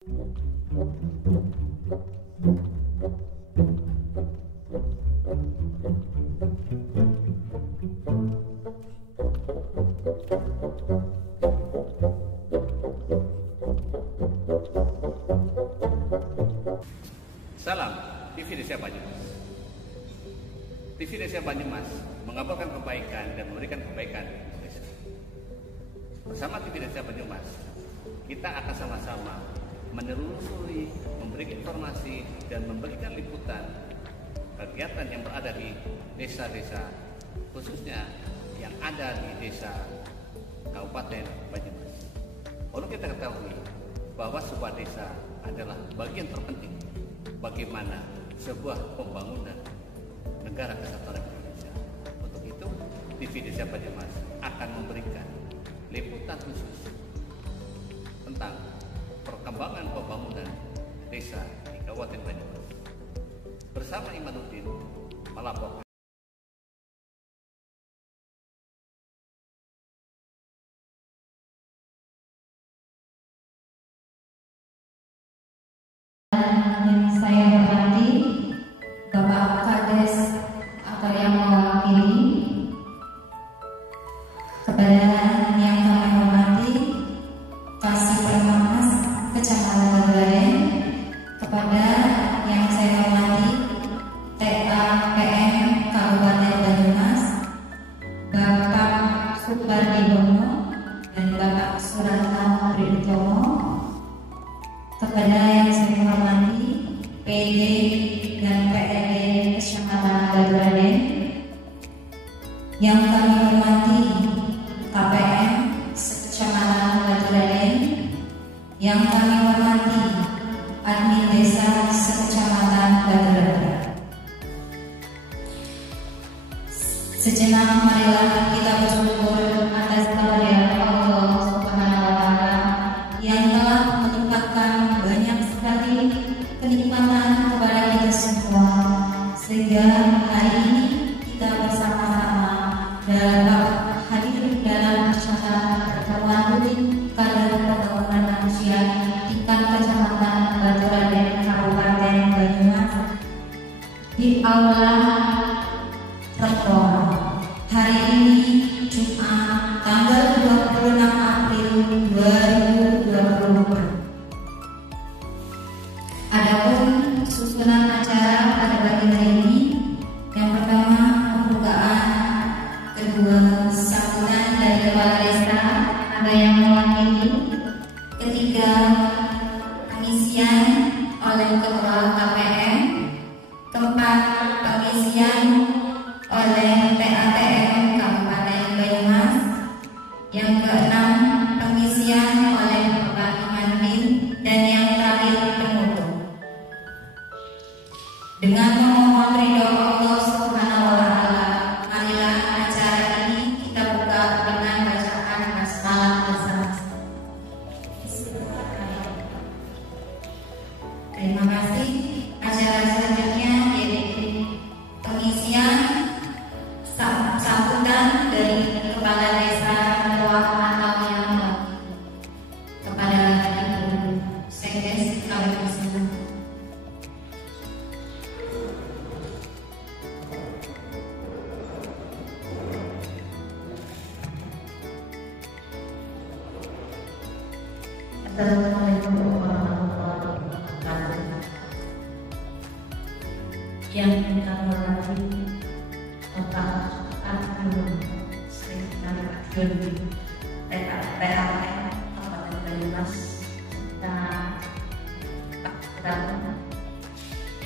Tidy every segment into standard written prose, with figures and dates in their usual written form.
Salam TV Desa Banyumas. TV Desa Banyumas mengabarkan kebaikan dan memberikan kebaikan di Indonesia. Bersama TV Desa Banyumas, kita akan sama-sama menelusuri, memberikan informasi dan memberikan liputan kegiatan yang berada di desa-desa, khususnya yang ada di desa Kabupaten Banyumas. Perlu kita ketahui bahwa sebuah desa adalah bagian terpenting bagaimana sebuah pembangunan negara kesatuan Indonesia. Untuk itu, TV Desa Banyumas akan memberikan liputan khusus tentang perkembangan pembangunan desa di Kabupaten Banyumas. Bersama Imanuddin melaporkan. Yang saya hormati Bapak Kades atau yang mewakili, kepada yang kami hormati Kasih Permanas Kecamatan Banyumas, kepada yang saya hormati TAPM Kabupaten Banyumas, Bapak Supardi Bono dan Bapak Suratno Ridhomo, kepada yang saya hormati PD dan PRD Kecamatan Banyumas, yang kami hormati KPM Kecamatan Banyumas, yang kami hormati admin desa Kecamatan Banyumas. Sejenak marilah kita bersyukur atas kehadiran Allah Subhanahu wa Ta'ala yang telah menempatkan banyak sekali kenikmatan kepada kita semua, sehingga hari ini kita bersama-sama dapat hadir dalam acara pertemuan rutin Kadar Pembangunan Manusia tingkat Kecamatan Banyumas Kabupaten Banyumas di Aula Rektorat. Hari ini Jumat tanggal 26 April 2024. Adapun susunan acara pada pagi hari ini, yang pertama pembukaan, kedua sambutan dari kepala desa ada yang mewakili, ketiga pengisian oleh ketua KPM, keempat pengisian oleh TATM Kabupaten Banyumas, yang keenam pengisian oleh Bapak Imanuddin, dan yang terakhir penutup. Dengan memohon ridho Allah Subhanahu wa Ta'ala, marilah acara ini kita buka dengan bacaan basmalah bersama. Terima kasih. Acara selanjutnya yaitu pengisian sambutan dari kepala desa Loak atau yang kepada Ibu Sekdes kami persilakan. Assalamualaikum warahmatullahi wabarakatuh. Yang kita hormati Bapak Arjun Sri Arjun PAPM Kabupaten Banyumas dan Pak Ketua,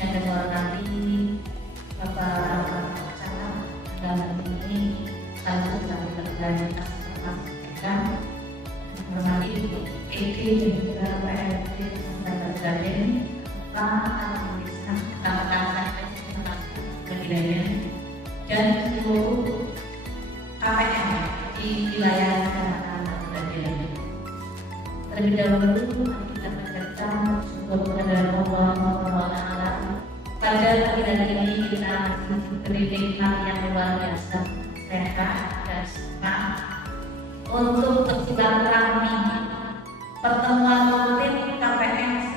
yang kita hormati Bapak Camat dalam ini lalu kami terjadi atas hormati PD dan juga PRD dan Banyumas, Pak Administrasi Kecamatan Banyumas dan seluruh KPM di wilayah Kecamatan Banyumas. Terlebih dahulu kita mengucapkan syukur kepada Allah Subhanahu wa Ta'ala. Pada pagi hari ini kita masih diberi nikmat yang luar biasa, sehat dan senang untuk bersilaturahmi pertemuan rutin KPM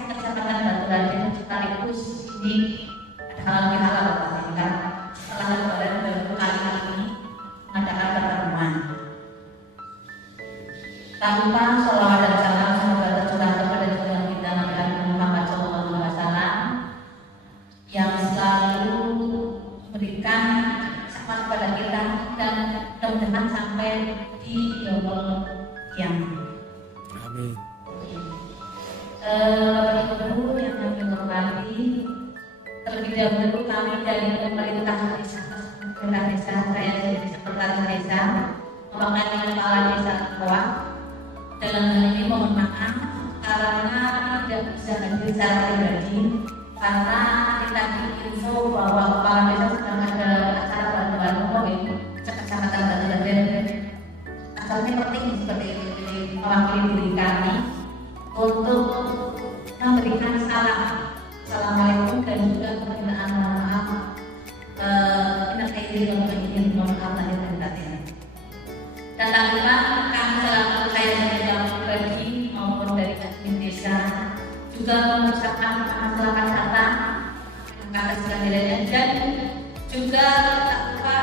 Bapak Ibu yang kami hormati, terlebih dahulu kami dari pemerintah desa, saya jadi sekretaris desa, mewakili kepala desa Ketua. Dalam hal ini mohon maaf karena tidak bisa hadir secara pribadi karena kita info bahwa kepala desa sedang ada acara bantuan COVID Kecamatan Batu Raden. Asalnya penting seperti itu mewakili diri kami untuk memberikan salam assalamualaikum dan juga permintaan mohon maaf mohon maaf lahir dan batin. Dan tak lupa kami selaku saya dari pribadi maupun dari admin desa juga mengucapkan selamat datang atas kehadirannya dan juga tak lupa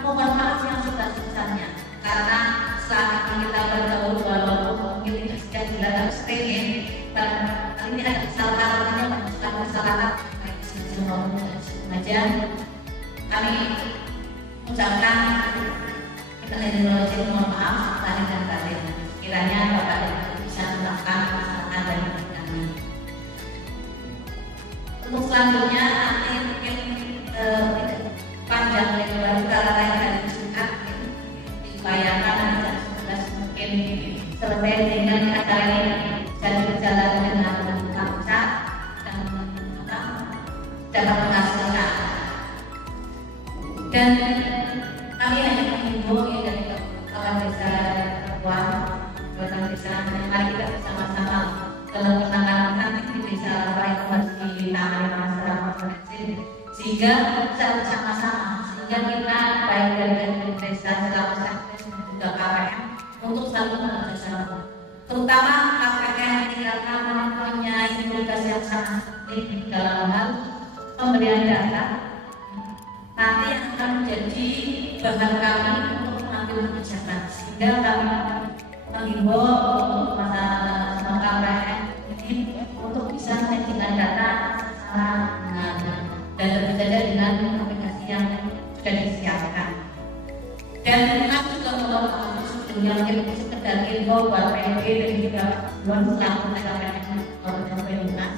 mohon maaf yang sebesar-besarnya karena saat kita bergaul walaupun mungkin tidak sekian jelas sering dan ini ada kesalahan-kesalahannya menunjukkan kesalahan sengaja kami mengucapkan kita mohon maaf lahir dan batin. Kiranya Bapak Ibu bisa melakukan kesalahan dan kami. Untuk selanjutnya nanti mungkin tidak panjang lebar karena lain hari Jumat diupayakan nanti jam 11 mungkin selesai dengan acara ini jadi berjalan dengan lancar dan dapat menghasilkan. Dan kami hanya menghimbau dari kepala desa Ketua, desa, mari kita bersama-sama dalam penanganan nanti di desa apa yang harus ditangani masyarakat sehingga bisa bersama-sama sehingga kita baik dari desa selama satgas dan juga KPM untuk selalu bekerja sama. Terutama KPM karena mempunyai tugas yang sangat penting dalam hal pemberian data nanti akan menjadi bahan kami untuk mengambil kebijakan sehingga kami menghimbau sama KPM ini untuk bisa menyajikan data secara benar dan tentu saja dengan aplikasi yang sudah disiapkan. Dan kami juga melakukan sebelumnya mungkin sekedar info buat PNG dan juga buat selaku KPM Kabupaten Banyumas.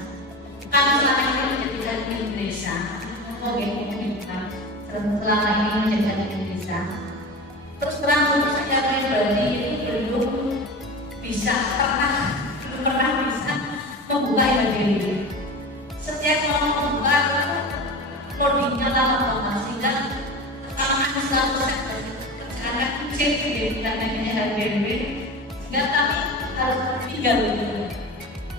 Kami selama ini menjadikan tim desa untuk selama ini menjadikan tim desa. Terus terang untuk saya pribadi itu belum pernah bisa membuka email. Setiap mau membuka codingnya lama banget sehingga kalau ada selalu saya kerjakan cek di namanya HDB sehingga kami harus tinggal gitu.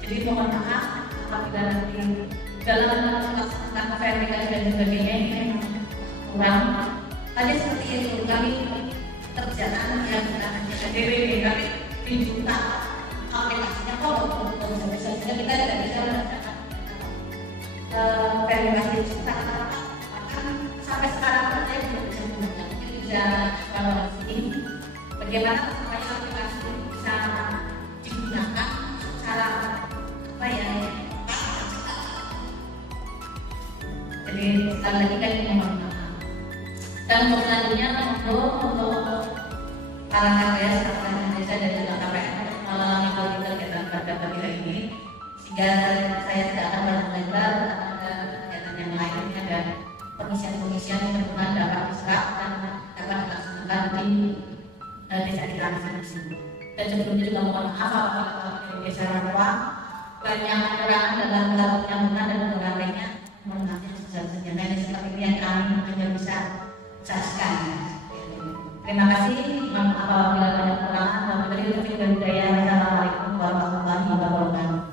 Jadi mohon maaf apabila nanti dalam melaksanakan verifikasi dan sebagainya ini kurang. Tadi seperti itu kami kerjaan yang namanya HDB kami diminta aplikasinya kalau saja kita tidak bisa melaksanakan verifikasi kita bahkan sampai sekarang saya belum bisa menggunakan mungkin bisa evaluasi bagaimana supaya aplikasi ini bisa digunakan secara jadi sekali lagi kan mohon maaf. Dan selanjutnya untuk para KPS, kepala desa dan juga KPM mengikuti kegiatan pada pagi ini sehingga saya tidak akan berlebar ada kegiatan yang lain ada pengisian yang berhubungan dapat diserap dan dapat dilaksanakan di desa kita masing-masing. Dan sebelumnya juga mohon maaf apabila di desa Rawa banyak kekurangan dalam hal penyambutan dan penguraiannya mohon maaf yang sejauh-sejauhnya seperti ini yang kami hanya bisa jelaskan. Terima kasih. Mohon maaf apabila banyak kekurangan. Wabillahi taufiq wal hidayah. Wassalamualaikum warahmatullahi wabarakatuh.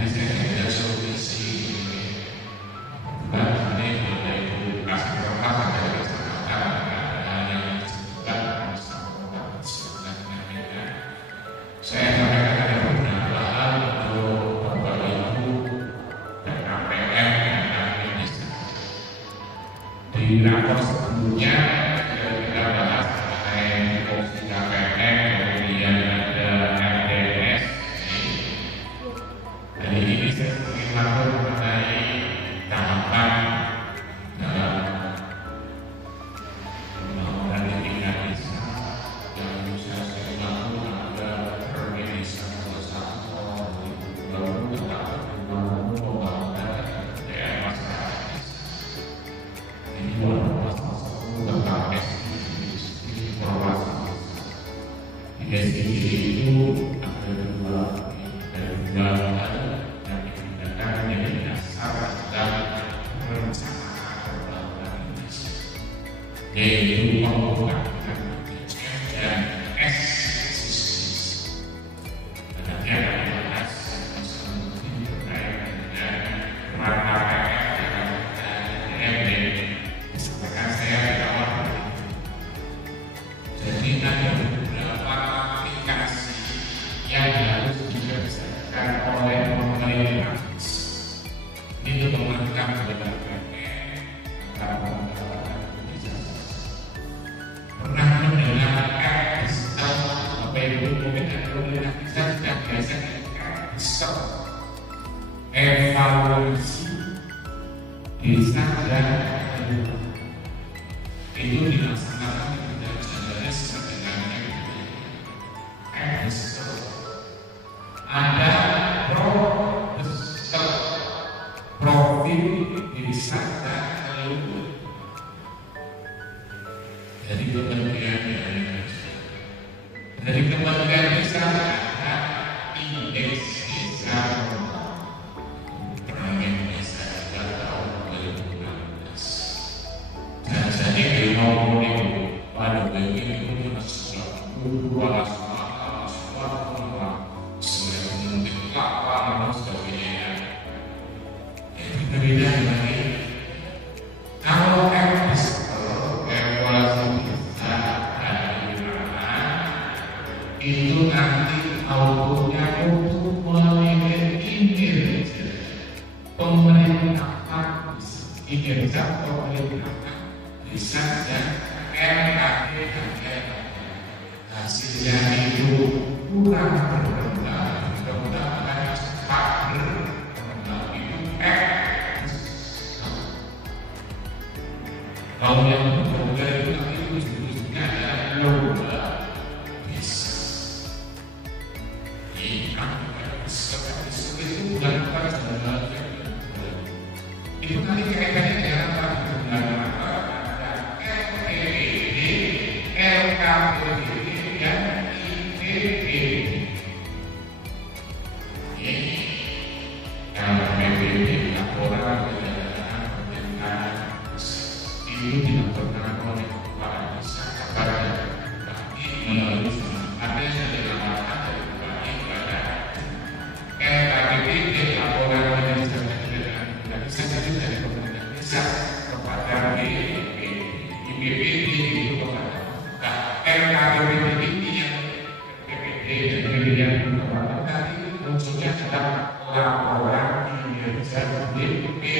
Jadi saya ada solusi. Bukan ini boleh ibu kasih kertas ada kata-kata yang disebutkan sebenarnya. Saya sampaikan ada beberapa hal untuk Bapak Ibu dan KPM dan administrasi. Di rapor sebelumnya kita bahas mengenai fungsi KPM, kemudian ada MDS. Jadi ini saya ingin lapor mengenai tahapan dalam pembangunan di tingkat desa yang bisa saya lakukan ada permedisa bersama baru tentang pembangunan daerah masyarakat desa. Ini adalah pasal tentang SDGs informasi. Di SDGs itu ada dua hal yang digunakan menjadi dasar dalam perencanaan pembangunan Indonesia, yaitu pembangunan dan SDGs. Nanti akan dibahas terkait dengan peran KPM dan DMD. Disampaikan saya di awal. Jadi ada beberapa aplikasi yang harus dikerjakan oleh pemerintah. Ini menggunakan kebijakan pernah mendengarkan sistem Bapak-Ibu mungkin pemerintah kita tidak biasa sistem evaluasi desa dan itu dilaksanakan dengan jalannya sebenarnya ada profil desa dan leluhur dari Kementerian Desa ada indeks desa perangkat desa pada tahun 2016 dan jadi mau pada begini masih dua kalau itu nanti outputnya untuk mengeliminir pemerintahan kinerja pemerintahan desa dan RKT dan hasilnya itu kurang berkembang, mudah-mudahan cepat berkembang itu kalau yang berkembang itu nanti ujung-ujungnya adalah lomba bisa. Itu bukan kita sebenarnya itu nanti kaitannya dengan apa? LPPD, LKPD dan IPPD. LPPD laporan penyelenggaraan pemerintahan itu dilakukan oleh kepala desa kepada bagi melalui ada yang dilakukan dari bagi kepada LKPD laporan penyelenggaraan dan bisa jadi dari pemerintah desa kepada IPPD itu kepada LKPD ini yang PPD dan yang kepada tadi munculnya adalah laporan kinerja DPD.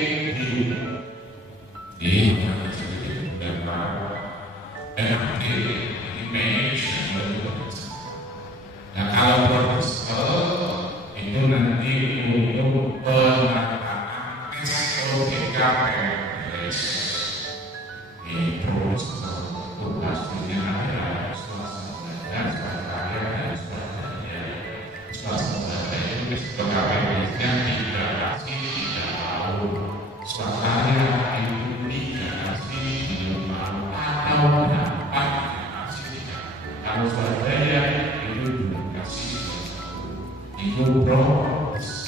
Nah kalau proposal itu nanti untuk penataan SODKPS itu tugasnya adalah swasta dan swasta itu SODKPS-nya 3 tahun, swastanya itu 3 tahun atau berapa kalau swadaya itu dikasih itu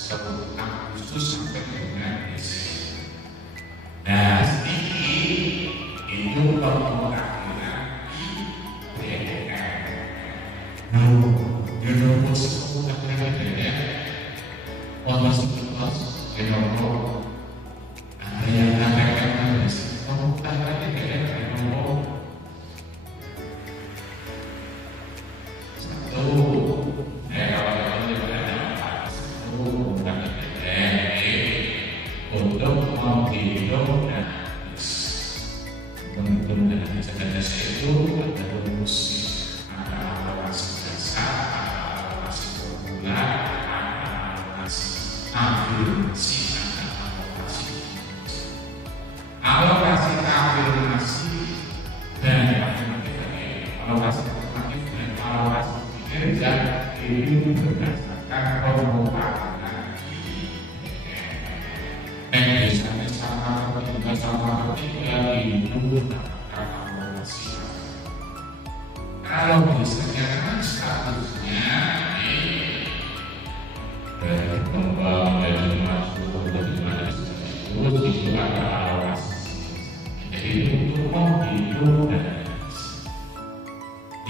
Agustus sampai dengan Desember. Nah sedikit itu pemutahiran IPDN. Nah, yang nomor 10 ya, masuk afirmasi alokasi afirmasi dan alokasi afirmatif dan alokasi kinerja itu berdasarkan pengupahan dan biasanya sama itu alokasi. Kalau misalnya kan statusnya berkembang dari masuk dari mana terus itu ada alokasi. Jadi untuk hidup dan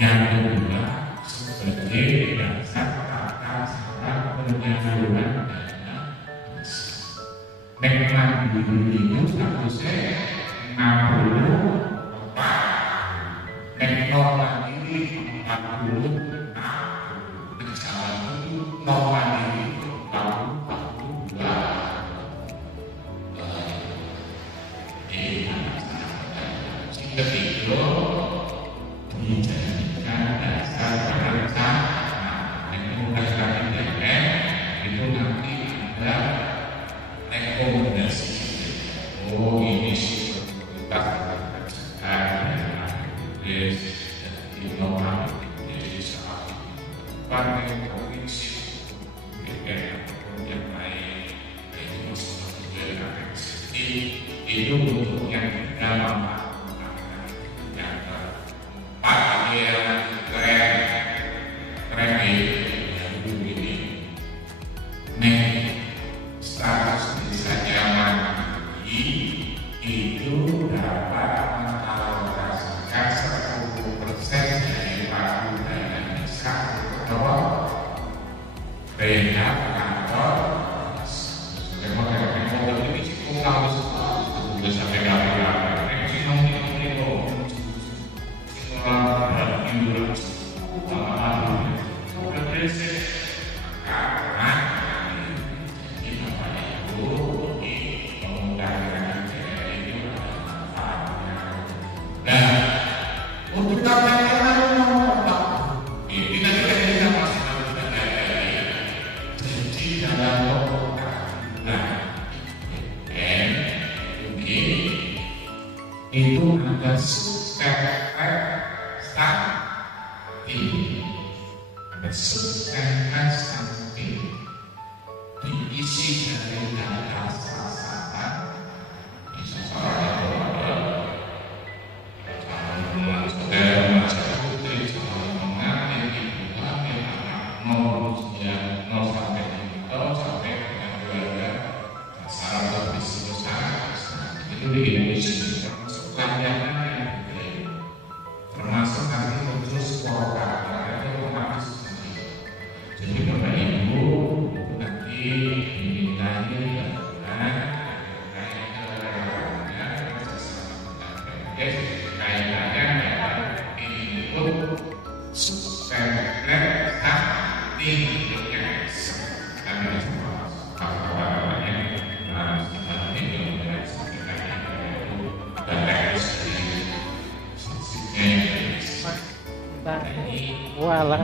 yang kedua sebagai dasar tata cara penyaluran dana. Memang dulu statusnya 64, norma diri 40, kesalahan itu norma diri 42. Ketiga dijadikan dasar perencanaan yang berdasarkan DPR itu nanti ada rekomendasi. Oh ini sih kita jadi normal jadi saat partai provinsi DPR yang lain itu untuk yang dalam status desa nyaman itu dapat mengalokasikan 10% dari pagu dana desa atau beda kantor. Memang ini cukup harus sudah sampai berapa itu ada substansi diisi dari data sasaran termasuk nanti khusus jadi Bapak Ibu nanti dimintanya kaitannya untuk substansial walah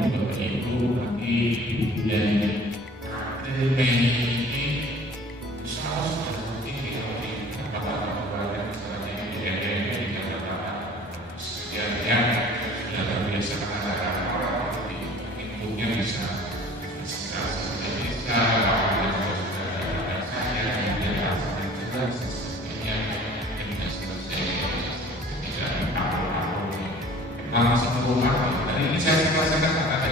ini saya jelaskan kata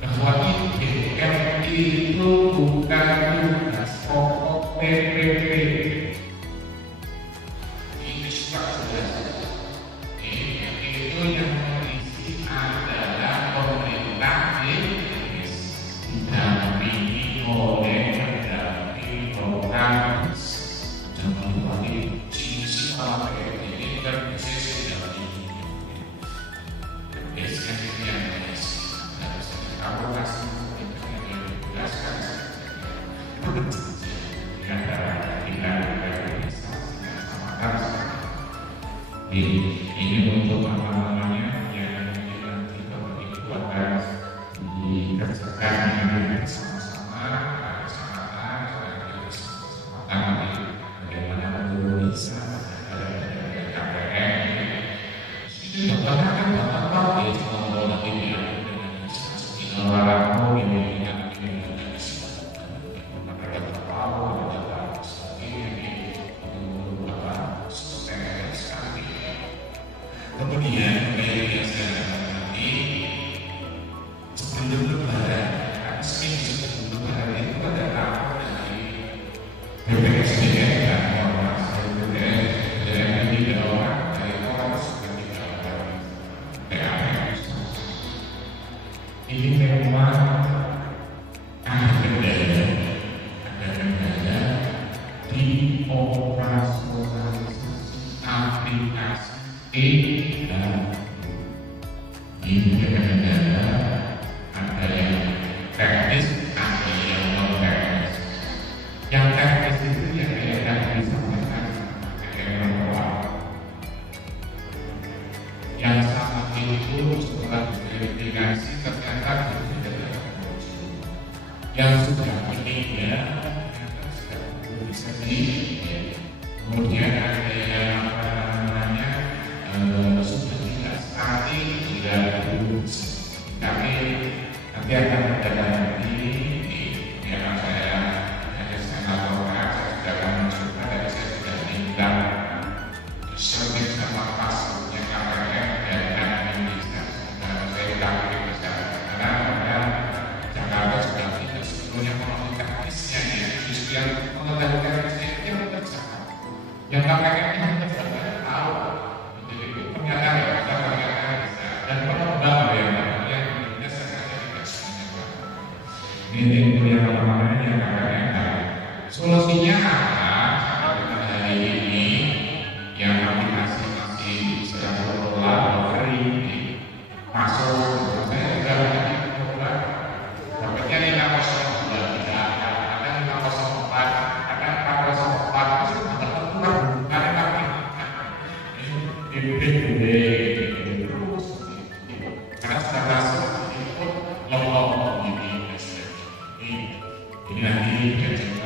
bahwa IPM itu bukan tugas pokok PPP. Ini sudah itu yang mengisi adalah pemerintah didampingi oleh pendamping program dan berbagai sisi ini dan ini untuk apa-apanya yang kita buat dikerjakan dengan bersama-sama. yang sudah meninggal bisa kemudian ada yang sudah tidak stabil, tidak lurus. Kami nanti akan mendatangi ini yang saya laporkan, saya sudah akan mencoba dan saya sudah minta survei sama passwordnya KPM dan bisa saya ulangi bersama karena Jakarta sudah tidak sepenuhnya mengalami teknisnya ya, justru yang mengetahui teknisnya itu yang berjalan, yang KPM yang berjalan tahu. Jadi pernyataan ya bisa, pernyataan bisa, dan pengembang yang biasanya tidak semuanya. Ini yang pertama yang KPM tahu. Solusinya apa? Sampai hari ini yang kami masih sedang berkelola kering masuk saya juga mencoba dapatnya 502 tidak ada 504 ada 404 itu sudah kurang karena kami terus karena sudah masuk itu lombok ini nanti kita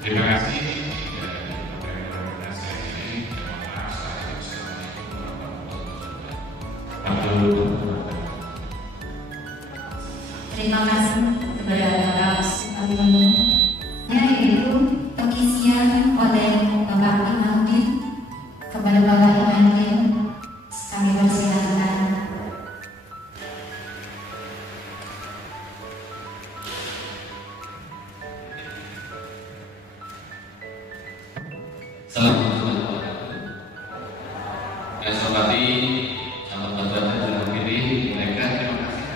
terima kasih. Terima kasih kepada para peserta yaitu pengisian oleh Bapak Imamin. Kepada Bapak Imamin kami persilakan. Assalamualaikum. Yang saya hormati sahabat-sahabat yang sudah berdiri, mereka terima kasih.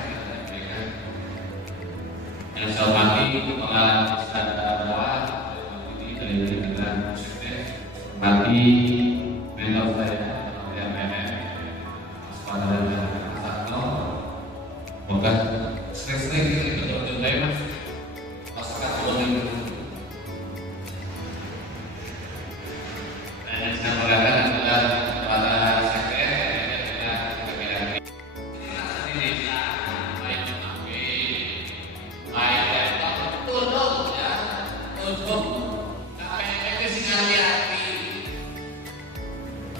Yang saya hormati Kepala Pusat Bawah ini dari Dewan Sekdes, hormati Mentor saya BMN, Saudara Sakno, semoga sering-sering betul-betul baik masyarakat Solo.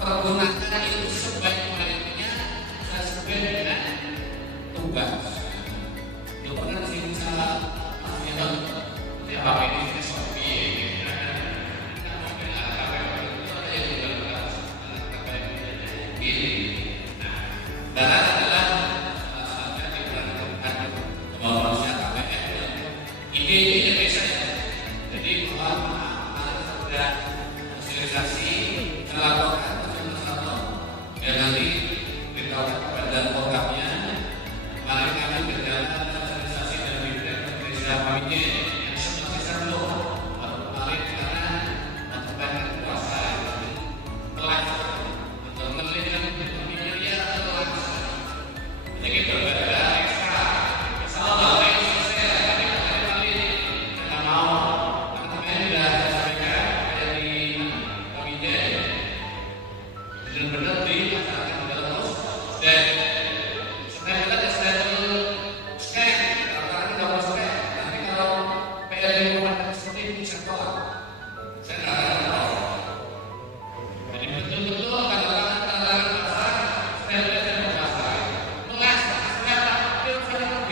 Pergunakan itu sebaik-baiknya sesuai dengan tugas. Itu pernah sih salah ya pakai ini seperti dan adalah salah diperlukan kemampuan KPM. Ide biasa. Jadi kalau ada sosialisasi melakukan ya nanti kita pada programnya mari kami berjalan sosialisasi dan diberikan kami yang seperti satu mari karena mencapai kuasa telah untuk melihat dunia telah jadi berbeda ekstra sama lain sosial kita mau teman-teman sudah sampaikan dari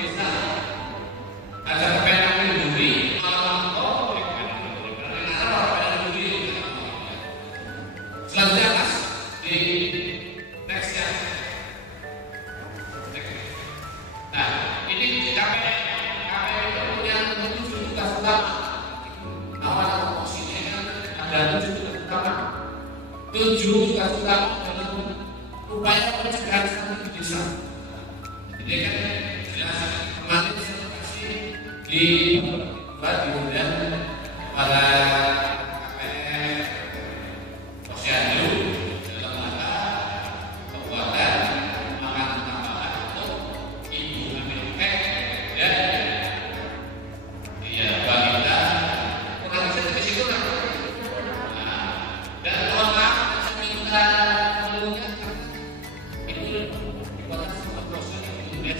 desa. Ada kepenang buri, malam kok, selanjutnya Mas di next ya. Nah, ini KPI itu punya 7 tugas utama. Awal fungsinya ada 7 tugas utama. 7 tugas utama dalam upaya pencegahan stunting di desa. Jadi kan jelas kemarin saya kasih dibuat kemudian pada KPI posyandu dalam rangka pembuatan makanan tambahan untuk ibu hamil dan wanita kurang bisa di situ lah. Dan mohon maaf saya minta tolongnya itu dibuat sama proses kemudian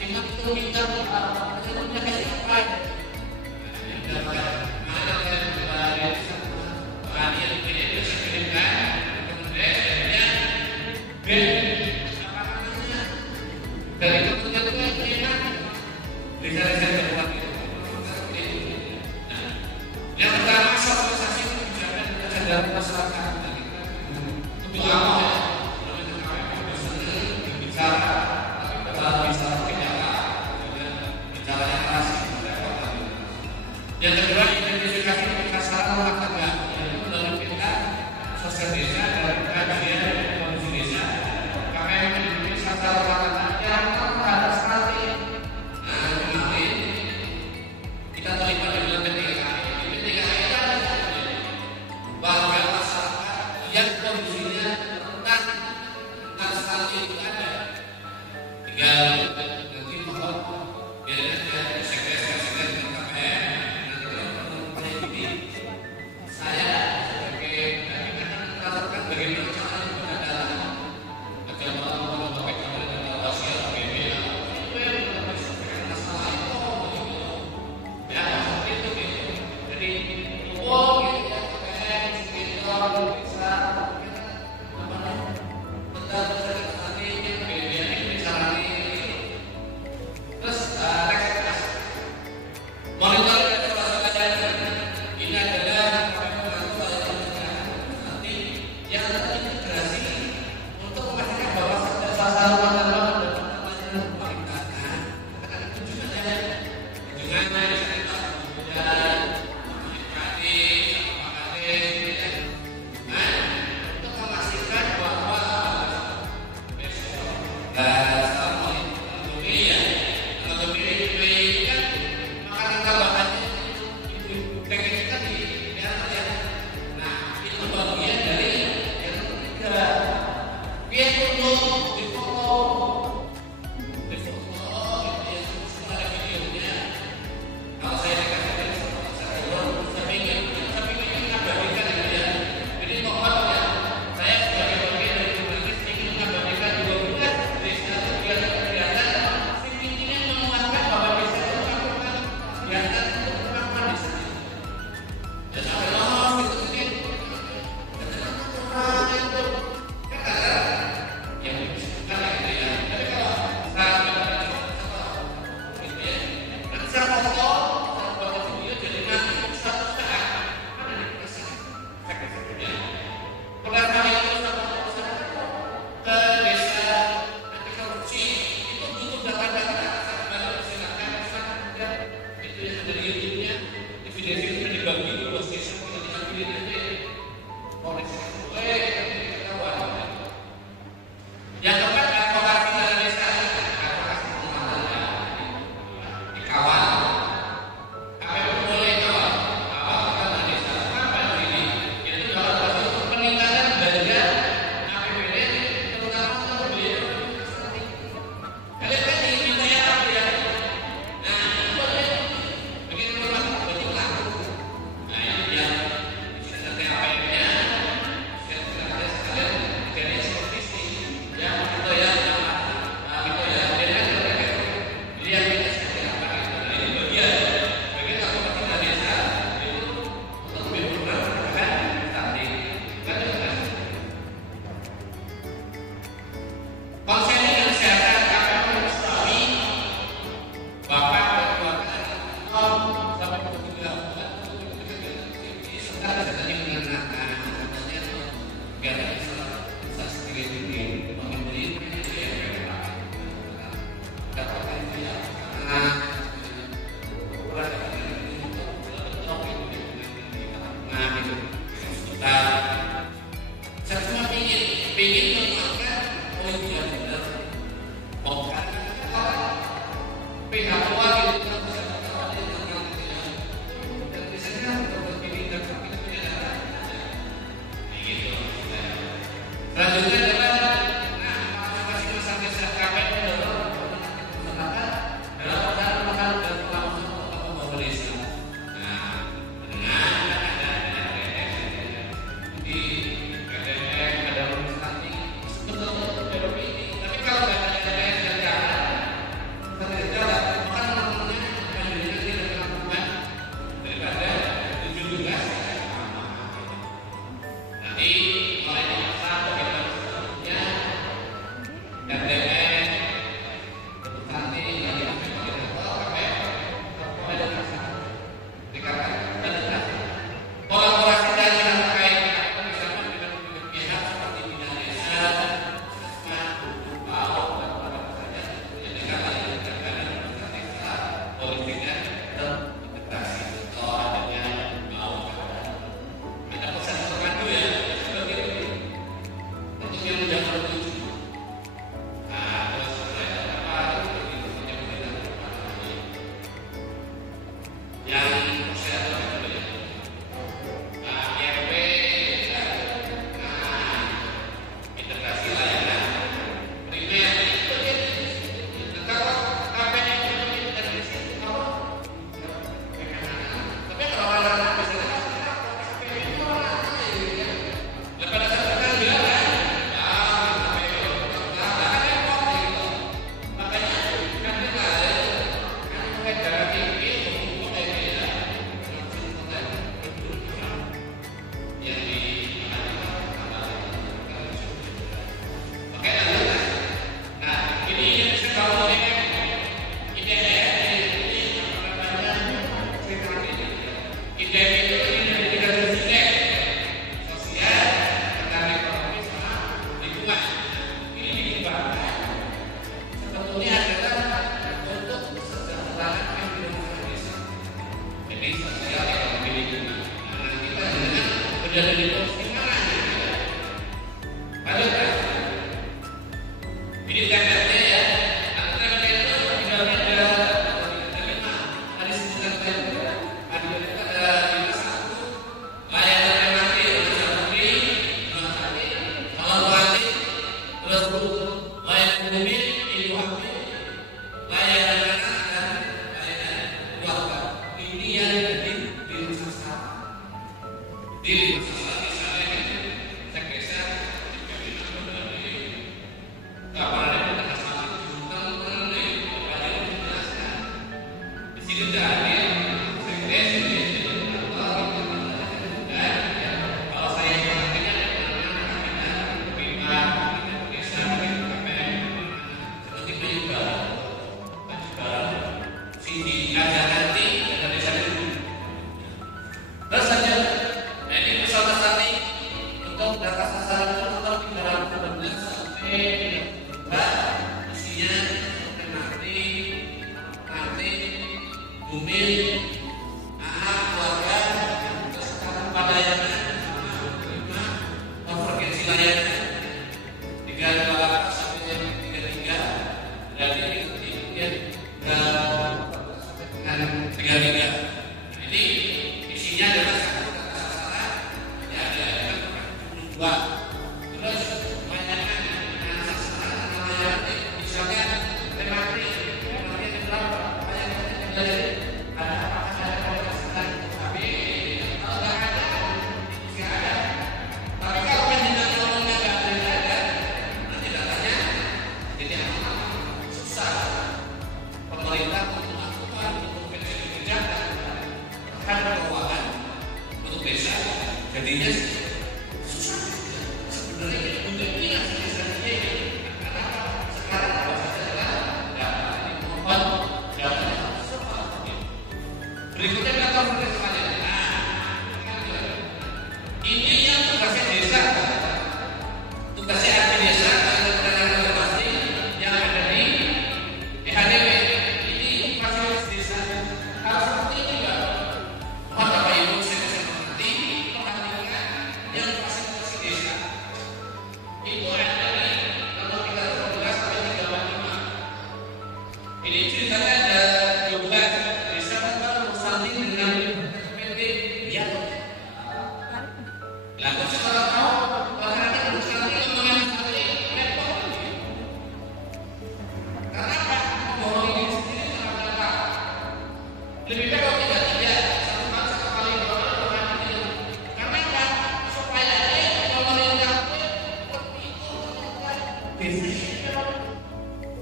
ingat itu minta kasih apa dari keputusan yang pertama sosialisasi kebijakan kesadaran masyarakat lebih lama bicara bisa kenyataan bicara yang keras. Yang kedua identifikasi sasaran rumah tangga yaitu melalui peta sosial desa dan kajian kondisi desa. Kami memiliki sasaran rumah tangga yang terhadap strategi. Nah, ini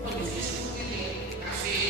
Kondisi seperti ini kasih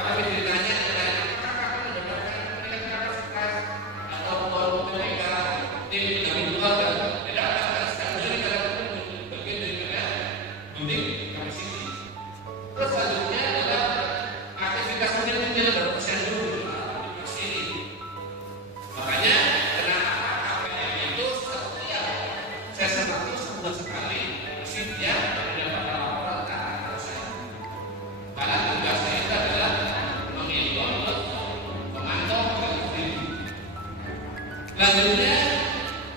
Kalau ditanya apakah kamu mendapatkan pendidikan kapasitas atau mereka tim dari keluarga, tidak ada standar dalam bagian daripada bimbing kami sini. Terus selanjutnya adalah aktivitas kecil-kecil berpesan dulu di sini. Makanya kenapa KPM itu setiap saya sempat sebulan sekali dia mendapatkan laporan ke saya. Karena tugas saya itu adalah mengimbau, memantau diri. Selanjutnya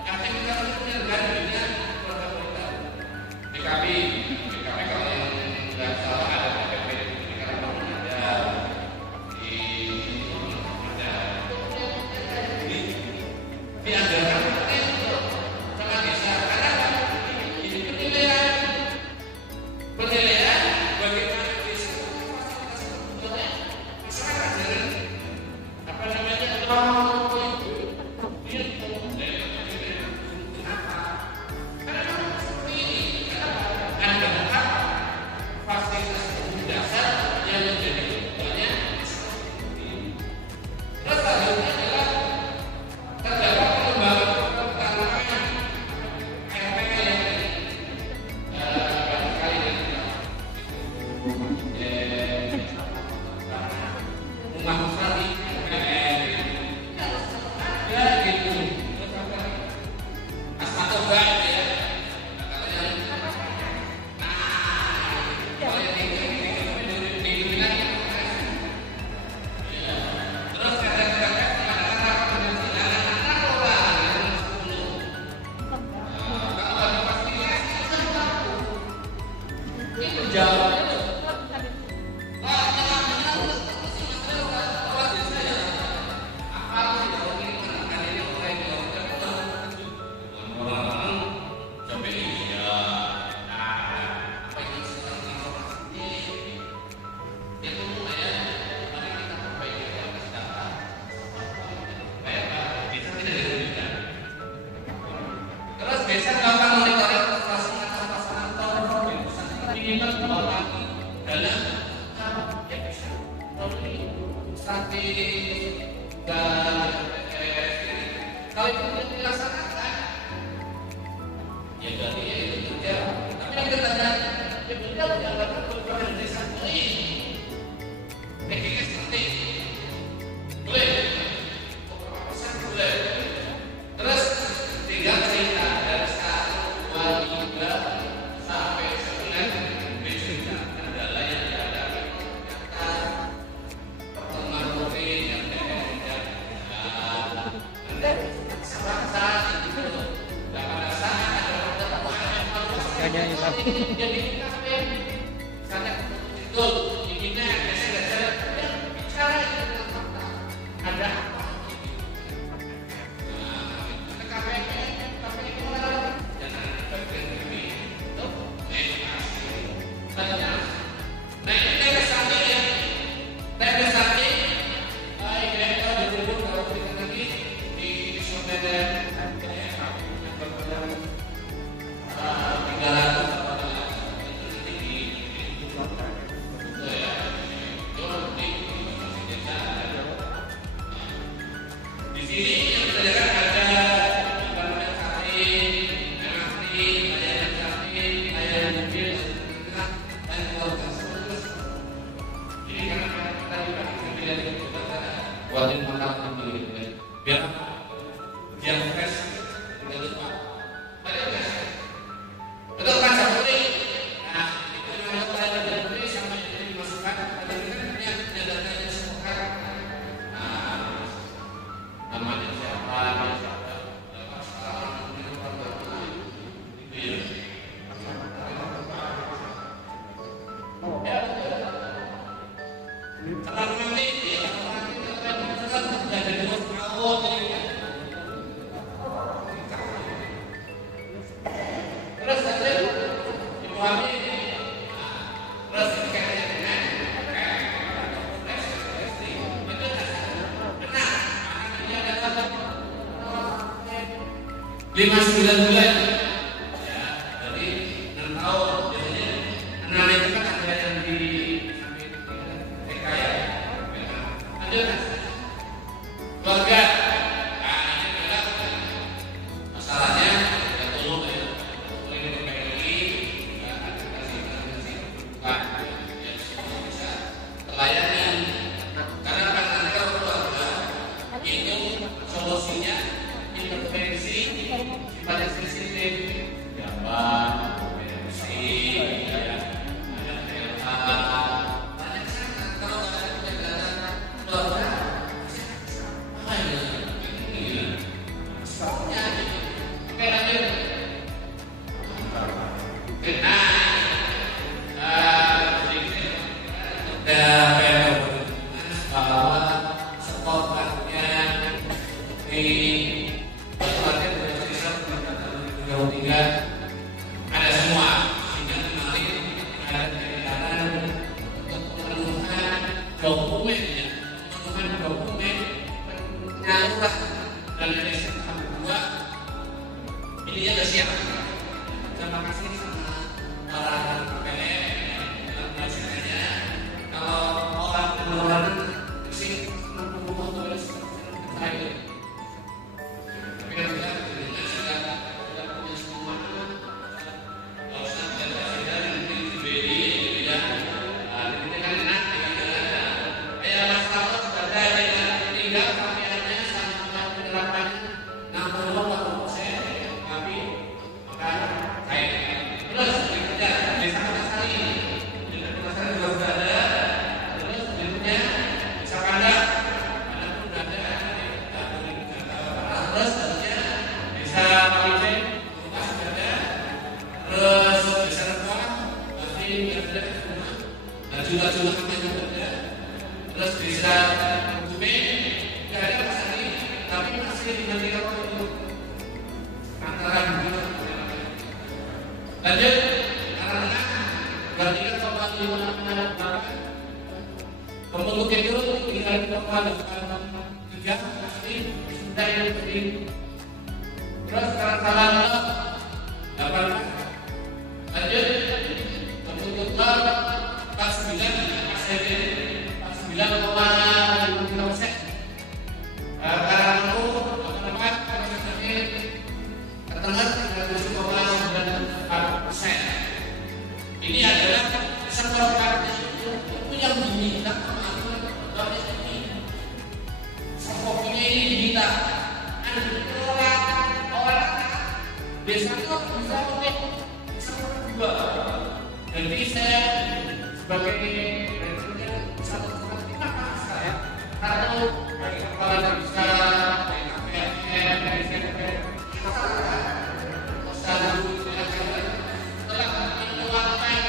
aktivitas penyelenggaraan program-program BKP kalau yang nggak salah ada BKP di Karawang ada di anggaran sama desa karena ini penilaian bagaimana desa masyarakat jalan apa namanya fasilitas dasar yang menjadi banyak. Terus selanjutnya adalah terdapat lembaga pertanahan RPL yang barangkali rumah musrati ya gitu. Asmaul baik ya. Kalau itu tidak dilaksanakan, ya berarti ya itu kerja. Tapi yang katanya, ya beliau dianggapkan merupakan desa ini. Tekniknya seperti boleh, beberapa persen boleh. Terus tinggal cerita dari 1, 2, 3 sampai 9 bercerita kendala yang dihadapi pertemuan rutin yang jadi kita sangat betul inginnya saya bicara ada lima 9 bulan ya, jadi 6 tahun biasanya 6 itu kan ada yang di TK ya, Lanjut, keluarga. Nah, ini adalah masalahnya ya tolong ya, boleh diperbaiki, ada kasih bukan ya semua bisa terlayani. Karena nanti kalau keluarga itu solusinya intervensi sifatnya sensitif, gambar, bersih, ya, ada banyak sangat kalau ada kejadian keluarga, apa ya? Soalnya, oke lanjut. Bahwa sekolahnya di pelatihan Jawa Tinggal ada semua, sehingga kemarin ada kegiatan untuk pemenuhan dokumen ya, pemenuhan dokumen penyaluran dan dari tahap kedua ini sudah siap. Terima kasih sama para PPN dalam pelajarannya. Kalau orang pengeluaran sih menunggu terus terakhir. Tapi kan sudah punya semua. Kalau sudah dan di BDI ya, ini kan enak ya masalah sudah ada ya, tinggal pakaiannya sama penerapannya 60-80%, tapi maka saya terus bekerja desa Masari, Masari juga sudah ada, terus berikutnya bisa ada pun sudah ada, terus selanjutnya bisa Malaysia, Lukas sudah ada, terus bisa Rekuah, pasti ada semua, dan juga apa juga ada, terus bisa Bumi, tidak ada Masari, tapi masih tinggal waktu antara dua. Lanjut, anak-anak berarti kan soal 5 pembentuk itu tinggal soal 3 pasti sudah yang penting. Terus sekarang salah 8. Lanjut, pembentuk kelas 9 ACD 9,5%. Sekarang aku dapat ketengah 37,94%. Ini adalah sekolahnya itu yang diminta kemarin ini. Sekolahnya ini diminta. Orang biasanya bisa pakai sekolah 2. Jadi saya sebagai direkturnya 1,5 saya atau dari kepala desa, dari KPN, dari CPN, setelah mengeluarkan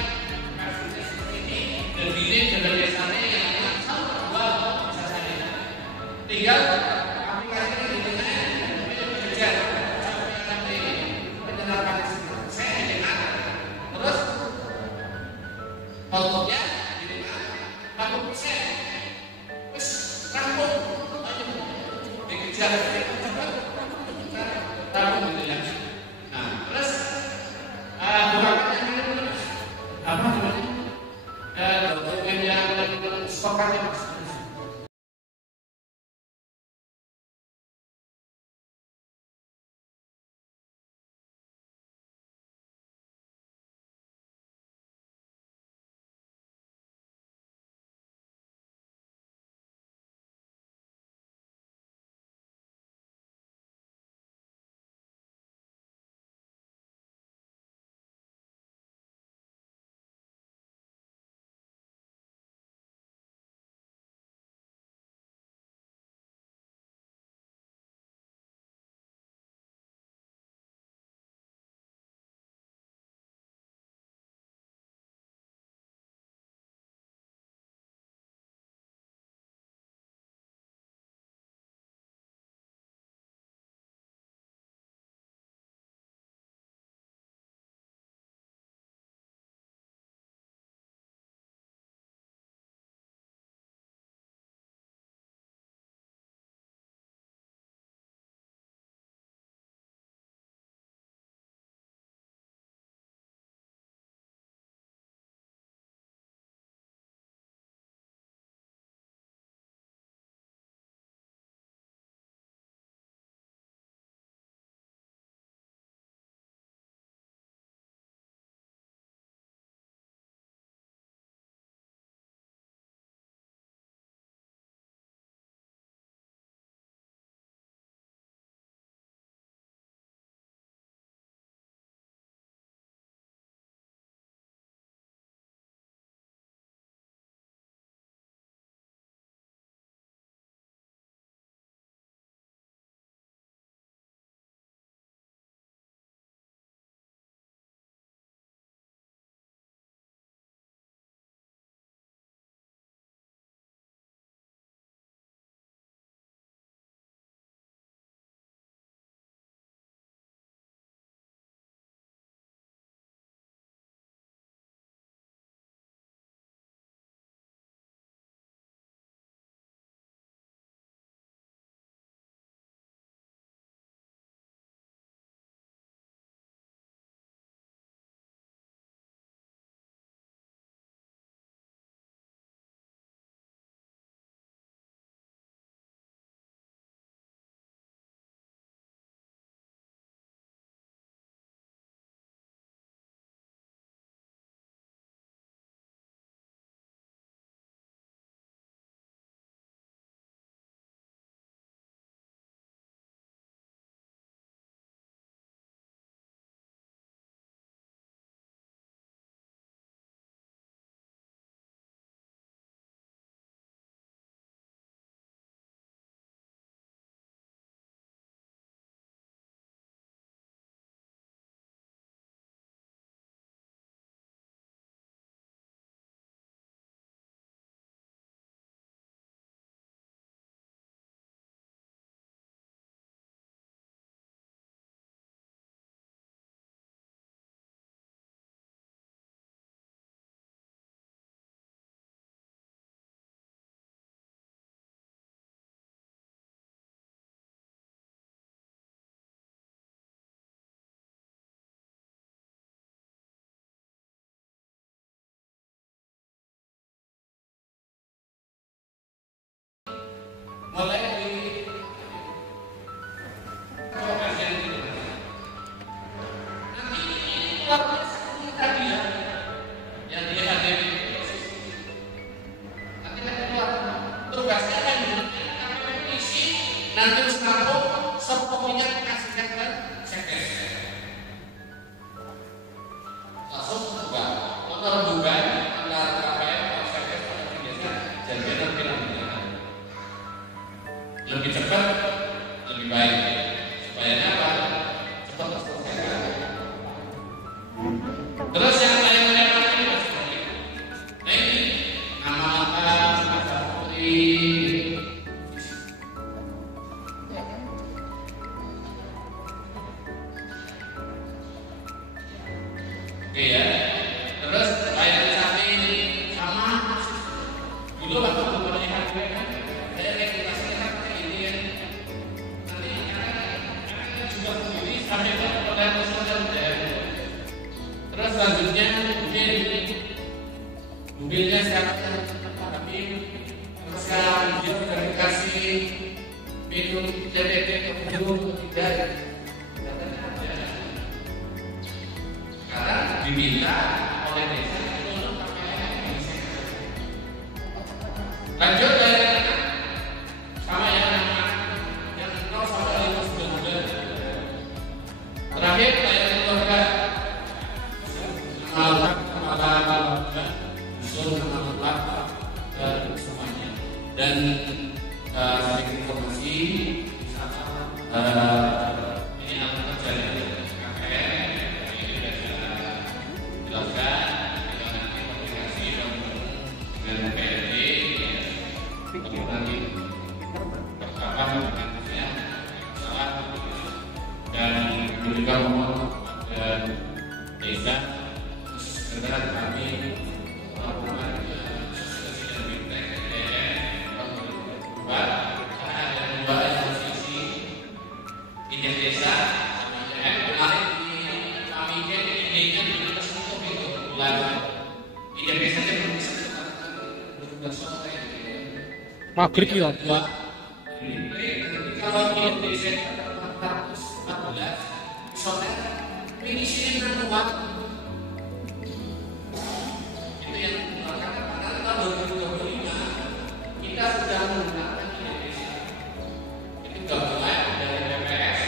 kasus ini terdiri dari desanya yang langsung dua bisa saja. Tinggal aplikasi ini dengan bekerja sampai nanti penerapan saya dengan terus outputnya jadi 40%. Terus rampung dikejar rampung gitu ya. Nah terus apa namanya dokumen yang stokannya mulai dari bagian itu. Nanti ini keluarnya seperti tadi ya, yang dia hadirin. Nanti keluar tugasnya kan isi nanti sambung sepenuhnya dikasihkan ke sekdes. Langsung buka, kalau buka antara KPM atau sekdes atau biasa jadinya lebih cepat, lebih baik. Supaya apa? Cepat terselesaikan. Terus yang lain-lain lagi masih lagi. Nah ini nama-nama masa putri. Oke ya. Terus bayar samping sama dulu waktu belum lihat gue kan, saya regulasinya kan kayak gini ya. Nanti anak juga sendiri sampai ke online sosial media. Terus selanjutnya mobilnya siapa yang tapi terus sekarang dia sudah dikasih minum TBT ke dulu tidak. Karena diminta oleh desa untuk KPM. Lanjut dari anak sama yang anak yang 0 sampai 5 sudah muda. Terakhir saya keluarga keluarga disuruh nama dan semuanya dan sedikit informasi ini apa terjadi KPM. Nanti komunikasi dengan PRD nanti perkapan dengan saya salah dan juga mohon dan desa segera kami melakukan sosialisasi dan bintang buat karena ada dua institusi Iden Desa kemarin di kami idenya kita sentuh itu bulan Iden Desa yang belum bisa berbuat selesai maghrib ya. Kalau Iden Desa 414 sore ini sini membuat itu yang karena tahun 2025 kita sudah menggunakan Iden Desa itu gabungan dari BPS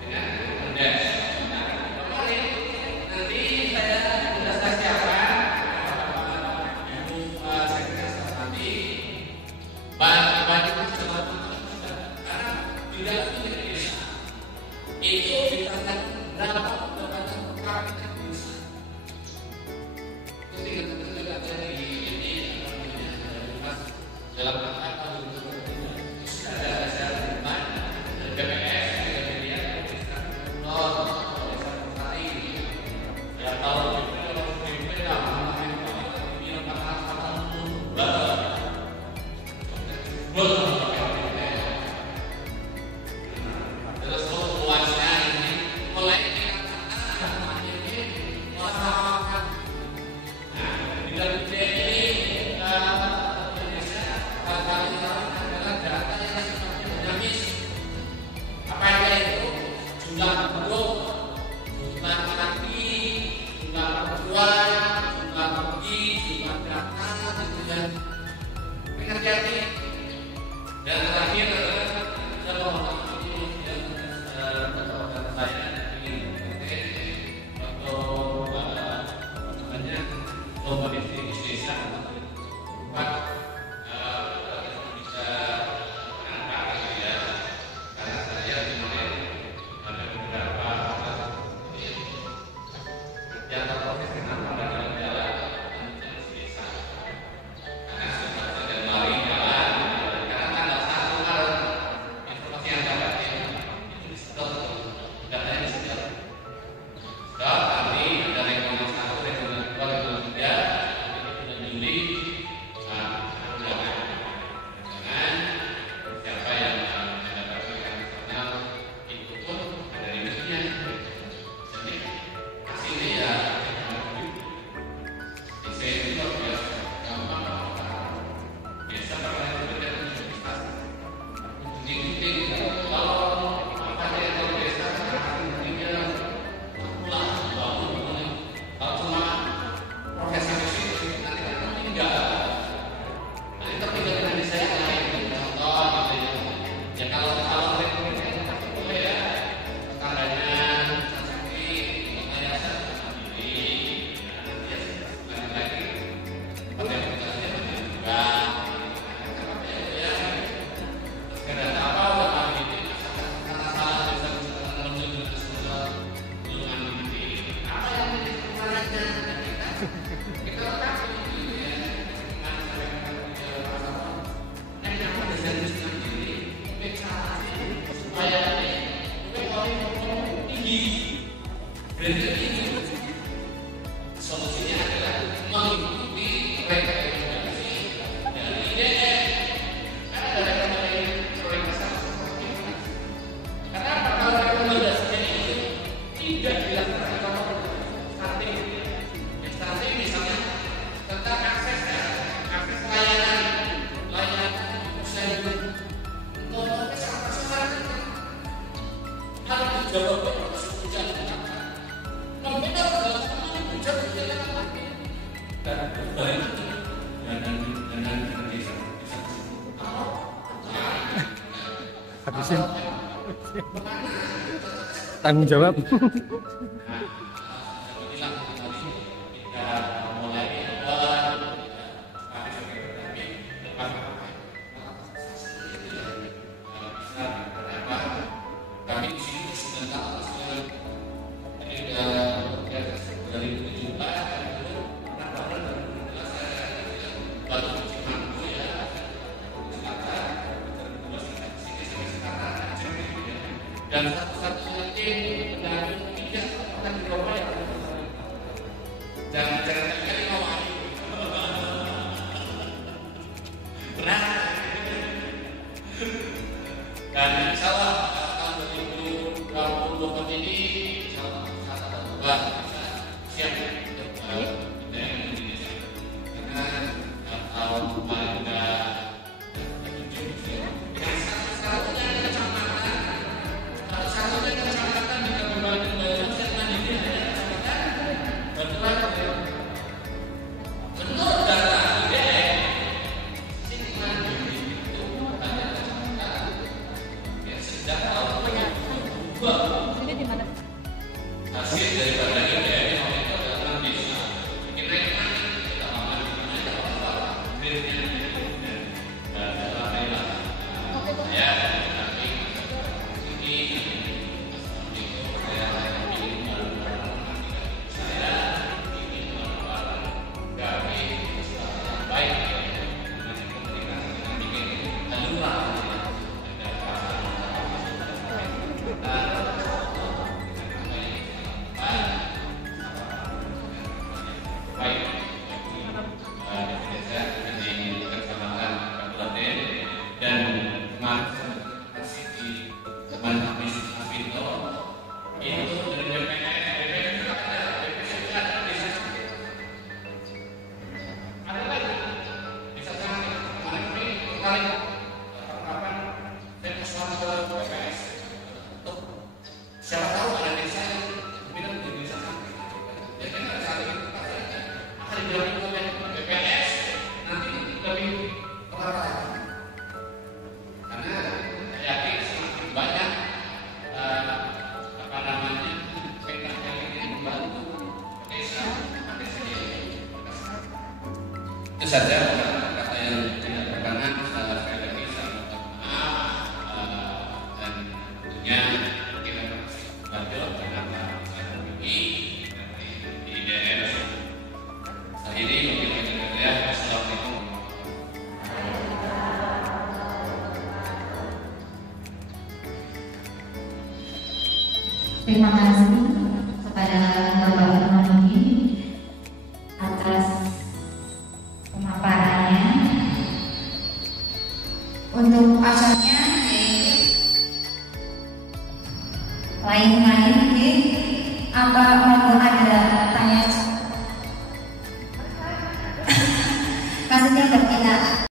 dengan Perdes. Nanti saya sudah siapkan Ibu Sekretariat nanti banyak karena di dalam Iden Desa itu ditantang berapa pendapatan kapita desa. Ketika kita jadi ini dalam rangka tahun 2023 sudah ada acara rumah dan BPS juga media desa Kulon, desa Putari. Ya tahun itu kalau BPS bilang kata-kata terus luasnya ini mulai masyarakat. Nah, di dalam ini Indonesia adalah data yang sifatnya dinamis. Apa itu? Jumlah penduduk, jumlah laki, jumlah perempuan, jumlah pergi, jumlah berangkat, gitu ya. Ingat-ingat Berarti ini solusinya adalah mengikuti rekomendasi dari IDF. Karena ada rekomendasi prioritas. Karena apa? Kalau rekomendasinya itu tidak dilakukan oleh starting. Starting misalnya tentang akses layanan usaha itu untuk sangat personal. Harus dijawab oleh hujan. Membenar dalam hujan dan baik dan bisa Habisin. Tanggung jawab. dan satu-satunya tim pendamping tidak akan dicoba yang jangan kali mau benar dan insya Allah tahun 2024 ini insya Allah siap untuk Indonesia karena tahun kemarin sudah hasil daripada IDN itu adalah desa. Kita kita ya tapi ini saya ingin kami baik siapa tahu ada desa yang minat di desa ya kan saat ini akan dilakukan BPS nanti lebih terarah karena saya yakin semakin banyak apa namanya PKL yang membantu desa itu saja kata yang tidak berkenan salah sekali lagi saya minta maaf dan tentunya Terima kasih kepada Bapak Imamudi atas pemaparannya. Untuk acaranya lain-lain ini apa mau ada tanya? Maksudnya berpindah.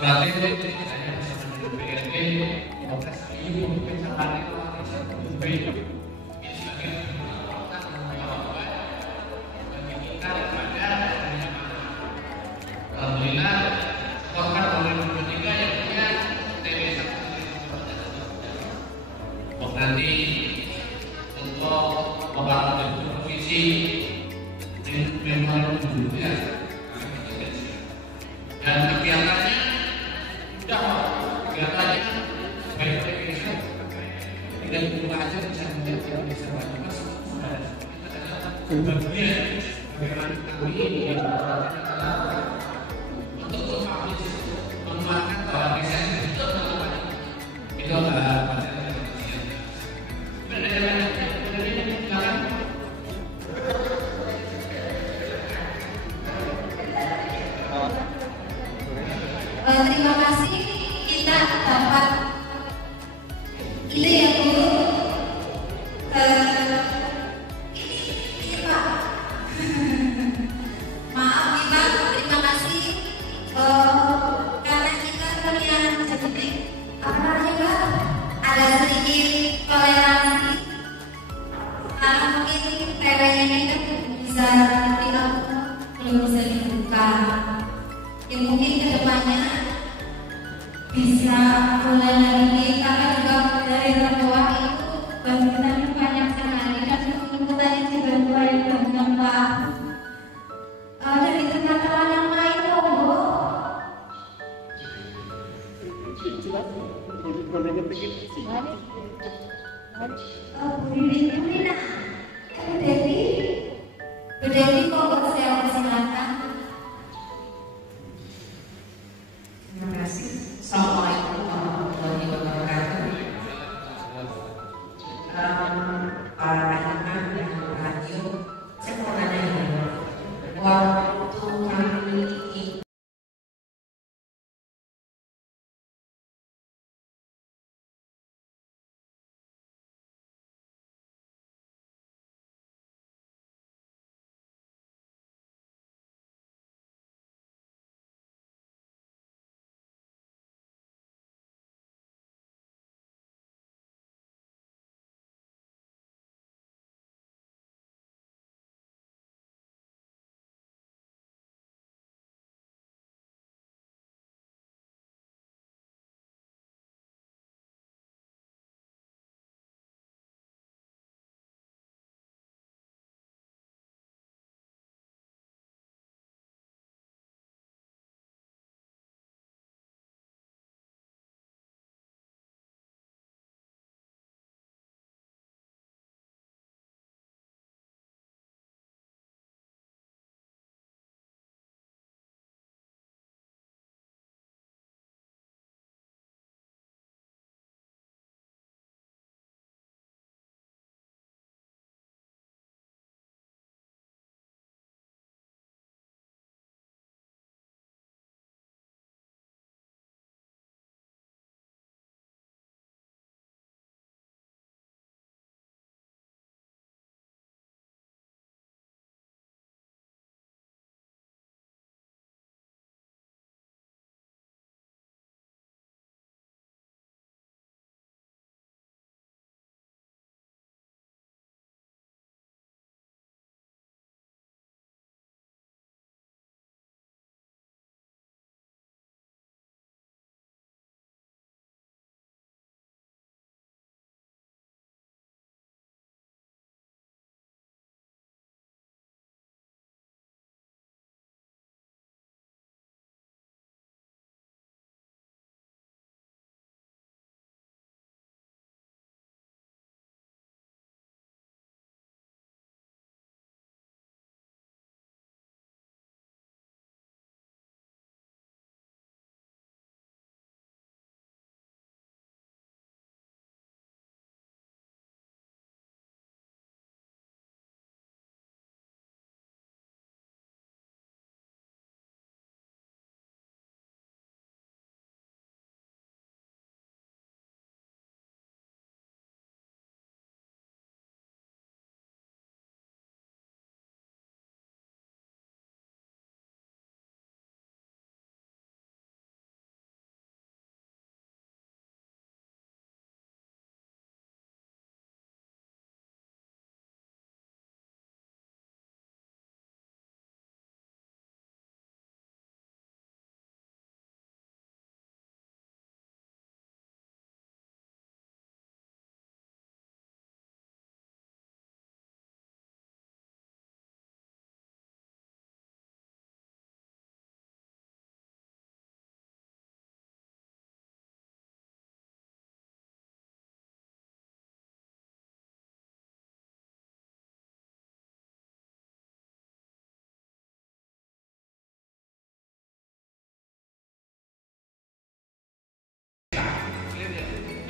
berarti saya bersama dengan BRT proses ini mungkin sampai itu sebagai alhamdulillah tokat 2023 yang punya TW1 nanti untuk membangun provinsi memang dulunya dan kegiatannya sudah kegiatannya baik-baik saja tidak perlu aja bisa melihat yang bisa banyak bagian bagaimana kami ini untuk menguatkan bahwa bisa itu adalah terima kasih kita dapat ide yang buruk. Ini Pak, maaf kita terima kasih karena kita punya sedikit apa namanya Pak, ada sedikit toleransi karena mungkin TW-nya itu bisa belum bisa dibuka. Ya mungkin kedepannya bisa mulai lagi karena juga dari terbawa itu bangunannya banyak sekali dan tuntutannya juga mulai berkembang. Dari teman-teman yang lain monggo. Bu Devi monggo saya persilakan. Terima kasih. Assalamualaikum warahmatullahi wabarakatuh. Para pendengar yang radio, saya mau nanya, waktu kami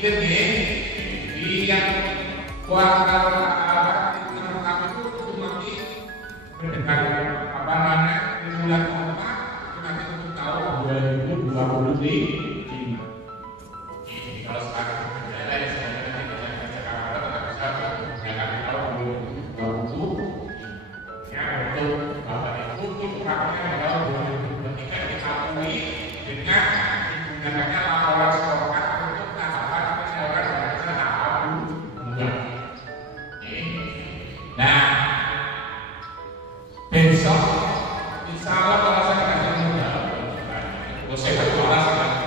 ini yang kuartal pertama itu nanti berdekatan apa namanya di bulan keempat itu nanti untuk tahun 2025. Kalau sekarang berjalan ya sebenarnya kita sekarang tetap bisa menghadapi tahun 2020. Ya untuk bapak ibu itu prakteknya adalah 2023 diakui dengan digunakannya laporan setoran untuk tahapan penyaluran dana tahap 2. Nah, besok insya Allah kalau saya kasih modal, saya berdoa sekali.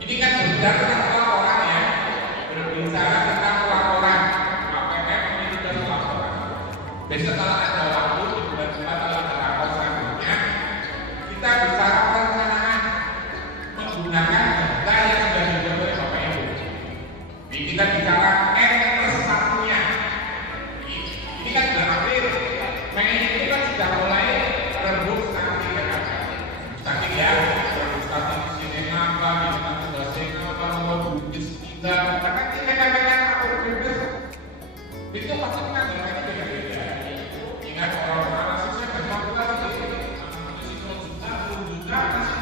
Ini kan berbicara tentang laporan ya, berbicara tentang laporan. KPM ini juga laporan. Besok kalau ada waktu di bulan 4 kalau ada rapor selanjutnya, kita bisa perencanaan menggunakan data yang sudah dibuat oleh Bapak Ibu. Jadi kita bicara N+1-nya. Ini kan bulan April, Mei itu kan sudah mulai rembuk statik ya kan? Statik ya, rembuk statik sinema apa, gitu kan sinema apa, nomor bukis kita, karena rekan-rekan aku bebas itu pasti penanggalannya beda-beda. Ingat orang-orang asesnya berkalkulasi, masih 10 juta, 10 juta, masih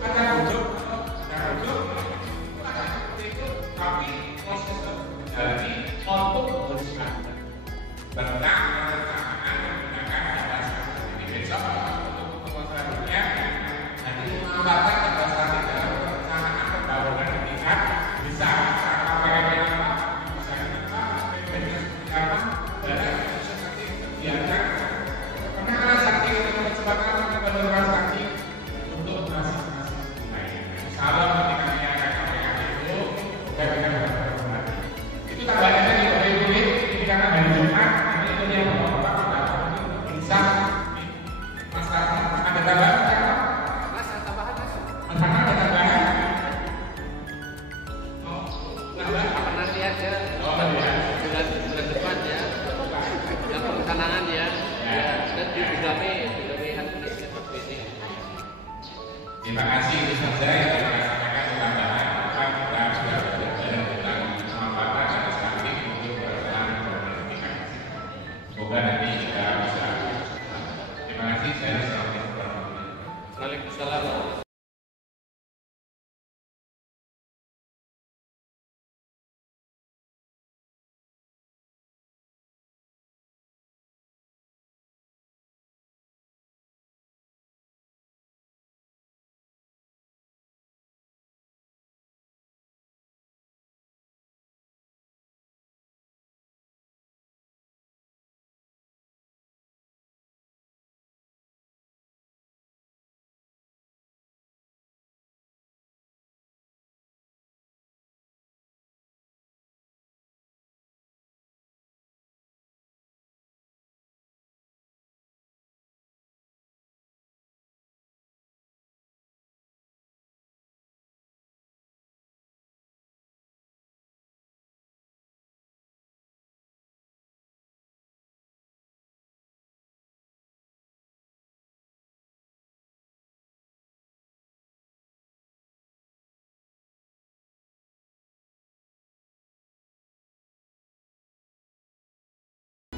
ada bodoh, itu, tapi proses terjadi untuk bersikap tentang perencanaan menggunakan data ini besok untuk selanjutnya nanti menambahkan data dalam perencanaan pembangunan di tingkat besar KPM-nya apa, bisa apa, PPN-nya seperti apa, dan bisa nanti kegiatan penanganan saksi untuk percepatan penanganan saksi untuk masing-masing wilayah. Salam nanti kami akan sampaikan itu bagaimana berperan. Itu tambahannya di Bapak Ibu ini karena hari Jumat ini yang Bapak bisa masyarakat ada tambahan Mas ada tambahan ada tambahan Apa nanti aja? Bulan depan ya. Yang perencanaan ya. Dan di Budapest administrasi seperti ini. Terima kasih itu saja yang saya sampaikan tambahan apa kita sudah belajar tentang pemanfaatan data statik untuk pelaksanaan komunikasi. Semoga nanti kita bisa. Terima kasih saya Waalaikumsalam.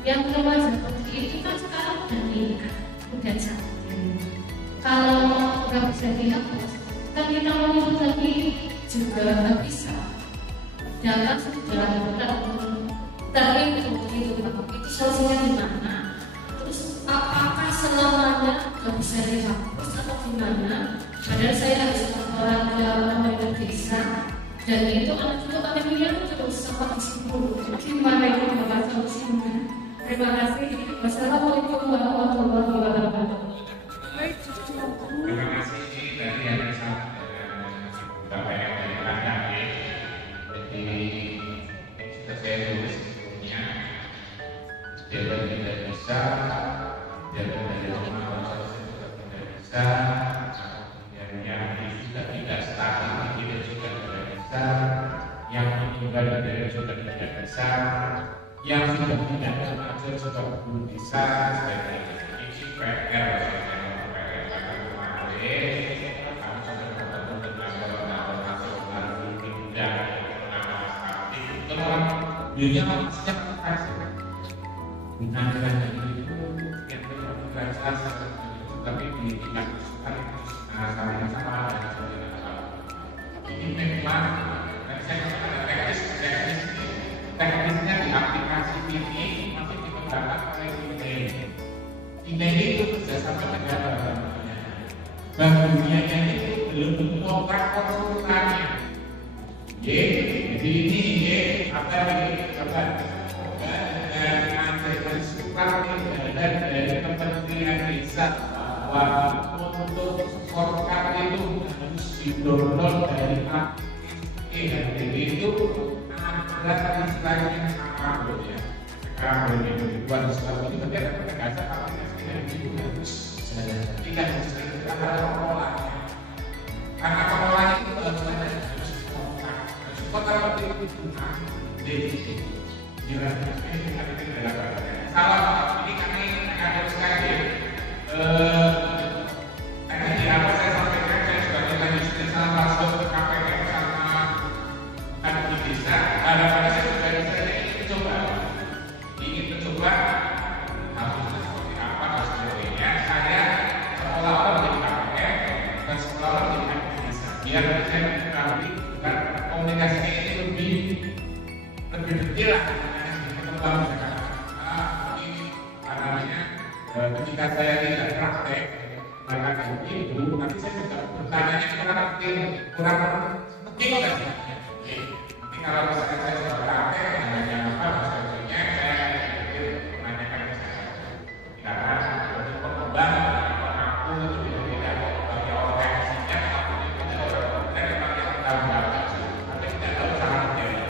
Yang kewajiban itu kan sekarang udah meningkat, udah canggih. Kalau nggak bisa dihapus, kan kita mau ikut lagi juga nggak bisa. Jangan sudah terinfo gitu, itu solusinya di mana? Terus apakah selamanya nggak bisa dihapus atau gimana? Padahal saya harus laporan ke pemerintah desa dan itu anak itu kami bilang terus sampai kesimpulan. Gimana itu bakal solusinya? Terima kasih. Wassalamualaikum warahmatullahi wabarakatuh. Terima kasih dari yang sampai dari Anda. Jadi sudah saya tulis sebelumnya. Jalan tidak bisa, jalan dari rumah kalau sudah tidak bisa, yang sudah tidak stabil tidak juga tidak bisa, yang meninggal dari juga tidak bisa. Yang sudah tidak mengajar juga belum bisa sebagai ini PR kami sudah bertemu dengan beberapa nasional di bidang Dunia maksudnya bukan itu yang berasal tapi di tingkat sama yang sama ini memang teknisnya di aplikasi ini masih dikembangkan oleh INEI itu kerjasama negara Bank Dunia itu belum mengontrak konsultannya. Jadi ini apa dengan surat dari Kementerian Desa bahwa untuk shortcut itu harus didownload dari jadi itu ada istilahnya kabel ya. Kabel itu dibuat sesuatu ini tapi ada penegasan aplikasi yang itu harus tidak bisa ada pengelolaannya. Karena pengelolaan itu harus kalau itu salah ini kami ada sekali tadi apa saya sampaikan saya sebagai lanjutan salah masuk ke KPM sama di desa harapan saya juga saya ingin mencoba harusnya seperti apa dan sebagainya saya seolah-olah menjadi KPM dan seolah-olah menjadi desa biar saya mengetahui bukan komunikasinya ini lebih detail lah berkembang ini namanya ketika saya tidak praktek melakukan itu nanti saya juga bertanya kurang penting saja nanti kalau misalkan saya sudah praktek nanya apa sebagainya saya menanyakan ke saya karena untuk berkembang aku itu tidak bagi organisasinya aku itu dari pakai tanggung tapi tidak tahu cara kerjanya.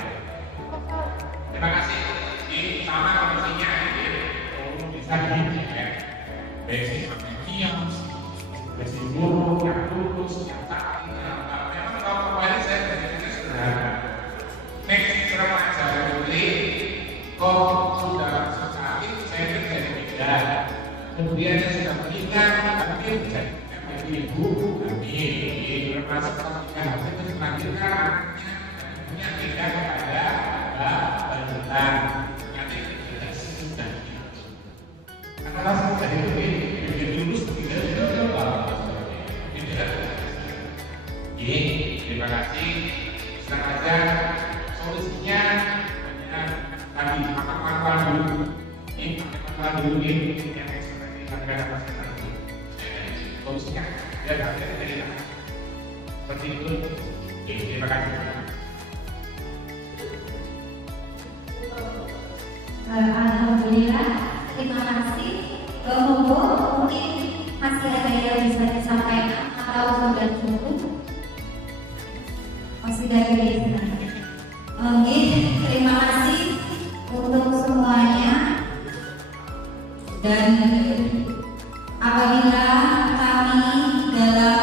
Terima kasih. Ini sama kondisinya bisa gini ya. Basic kios, basic guru, yang lulus, yang tak memang kalau kembali saya berpikirnya sederhana. Next remaja putri, kok sudah sekali saya menjadi bidan. Kemudian saya sudah menikah, tapi menjadi ibu, tapi remaja ketika itu melanjutkan anaknya tidak kepada balita. Nanti kita sudah karena sudah itu bikin dulu tidak terima kasih. Senang aja solusinya tadi makan dulu ini makan dulu ini yang seperti harga solusinya ya dari seperti itu. Terima kasih. Alhamdulillah, terima kasih. Mungkin masih ada yang bisa disampaikan atau sudah cukup? Masih dari desa. Oke, terima kasih untuk semuanya. Dan apabila kami dalam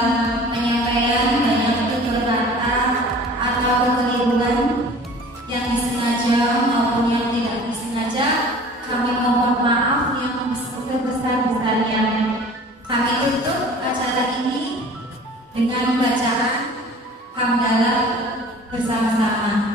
penyampaian banyak tutur kata atau kekeliruan yang disengaja maupun yang tidak disengaja, kami mohon maaf yang sebesar-besarnya. Kami tutup acara ini dengan bacaan hamdalah bersama-sama.